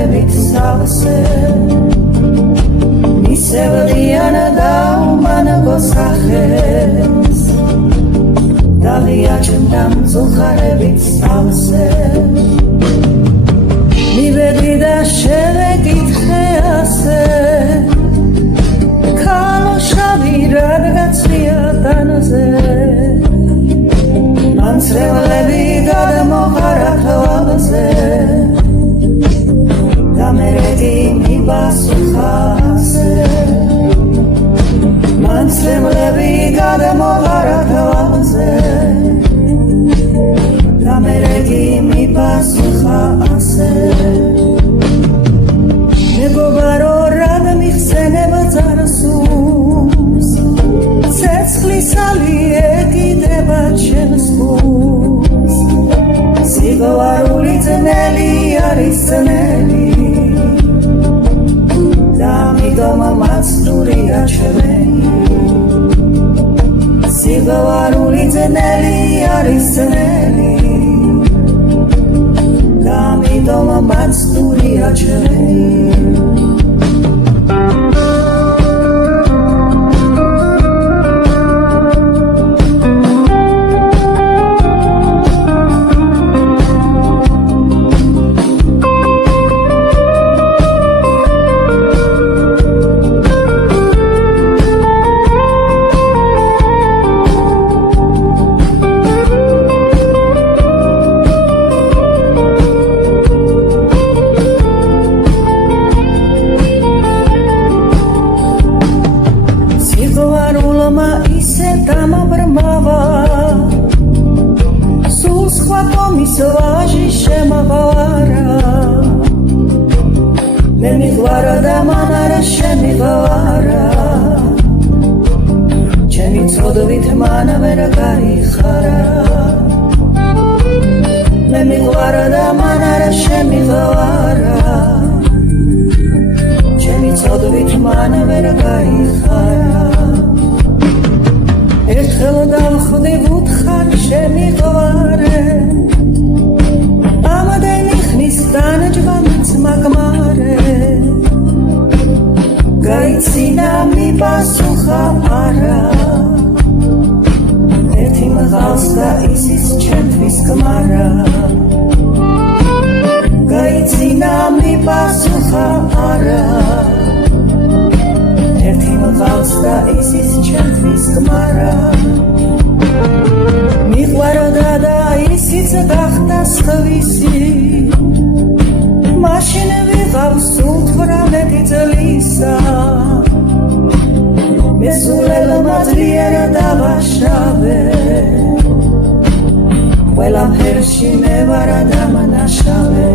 ხარებით სავსე მისევლიანა და უმანგო სახეს დაღიაჩნდა მწუხარებით სავსე მივედი და შევეკითხე ასე ქალოშავი რადგაცია დანაზე მანცრებლები გადმოყარა თვალზე და მერედი მიპასუხა ასე მანცრებლები გადმოყარა თვალზე და მერედი მიპასუხა ასე მეგობარო რად მიხსენებ წარსულს ცეცხლისალი ეკიდება ჩემს გულს სიყვარული ძნელი არის ძნელი და ამიტომ მაცდურია ჩემი სიყვარული ძნელი არის ძნელი და ამიტომ მაცდურია ჩემი ვაჟი შემავარა მე მიღვარა და მან არა შემიღვარა ჩემი ცოდვით მან ვერ გაიხარა მე მიღვარა და მან არა შემიღვარა ჩემი ცოდვით მან ვერ გაიხარა ერთხელ დავხვდი ვუთხარ შემიღვარე დანჯვამიც მაგმარე გაიცინა მიპასუხა არა ერთი მღავს და ისიც ჩემთვის გმარა გაიცინა მიპასუხა არა ერთი მღავს და ისიც ჩემთვის გმარა მიყვარდა და ისიც გახდა სხვისი მაშინ ვიღავ სულ 18 წლისა მე სულელმა ძლიერ დავაშავე ყველაფერში მე ვარ დამნაშავე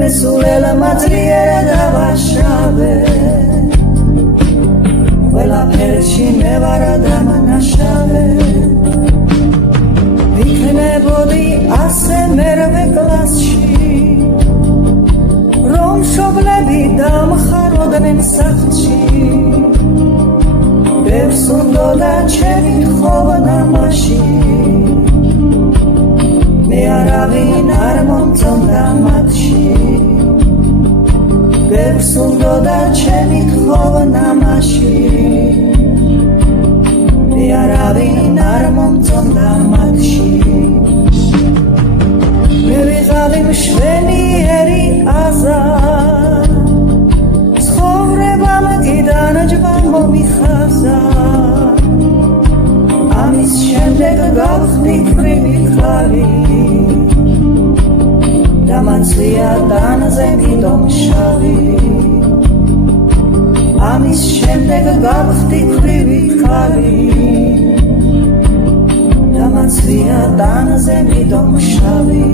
მე სულელმა ძლიერ დავაშავე ყველაფერში მე ვარ დამნაშავე ვიქნებოდი ასე მერვე კლასში რომ მშობლები დამხაროდნენ სახლში ბევრს უნდოდა ჩემი ხოვნა მაშინ მე არავინ არ მომწონდა მათში ბევრს უნდოდა ჩემი ხოვნა მაშინ მე არავინ არ მომწონდა მათში მე ვიღავი მშვენიერი აზა ცხოვრებამ გიდანჯვა მომიხაზა ამის შემდეგ გავხდი ქვრივი ხარი და მაცვია დანზე მიდომშავი ამის შემდეგ გავხდი ქვრივი ხარი და მაცვია დანზე მიდომშავი